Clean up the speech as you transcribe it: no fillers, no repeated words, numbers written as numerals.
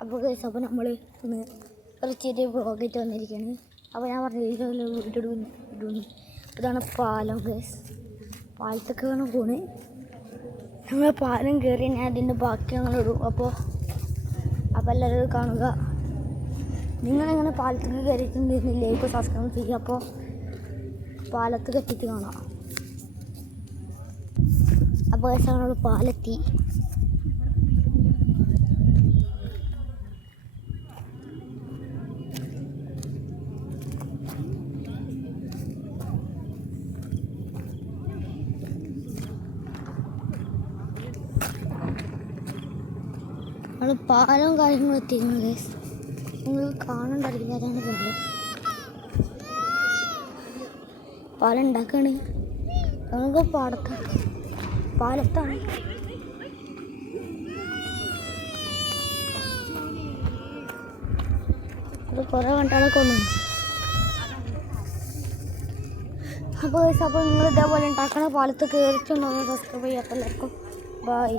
അപ്പോൾ ഗൈസ് അപ്പോൾ നമ്മൾ ഒന്ന് ഒരു ചെറിയ വ്ളോഗായിട്ട് വന്നിരിക്കുകയാണ്. അപ്പോൾ ഞാൻ പറഞ്ഞു വീട്ടിടുന്നു. ഇതാണ് പാലം ഗൈസ്. പാലത്തൊക്കെ വേണം പോണ്. നമ്മൾ പാലം കയറി ഞാൻ അതിൻ്റെ ബാക്കി അങ്ങനെ ഇടും. അപ്പോൾ എല്ലാവരും കാണുക. നിങ്ങളെങ്ങനെ പാലത്തേക്ക് കയറിയിട്ടുണ്ടെന്നില്ലേ ഇപ്പോൾ സബ്സ്ക്രൈബ് ചെയ്യുക. അപ്പോൾ പാലത്ത് കെട്ടിയിട്ട് കാണാം. അപ്പോൾ ഗൈസ് നമ്മൾ പാലെത്തി. നമ്മൾ പാലവും കാര്യങ്ങളും എത്തിക്കുന്നു ഗൈസ്. നിങ്ങൾ കാണണ്ടായിരിക്കും, അതാണ് പാലം ഉണ്ടാക്കുകയാണ്. നമുക്ക് പാലത്താണ്. അത് കുറേ വണ്ടികളൊക്കെ വന്നു. അപ്പോൾ നിങ്ങൾ ഇതേപോലെ ഉണ്ടാക്കണ പാലത്ത് കയറിയിട്ടുണ്ടോ? സബ്സ്ക്രൈബ് ചെയ്യാത്ത എല്ലാവർക്കും ബൈ.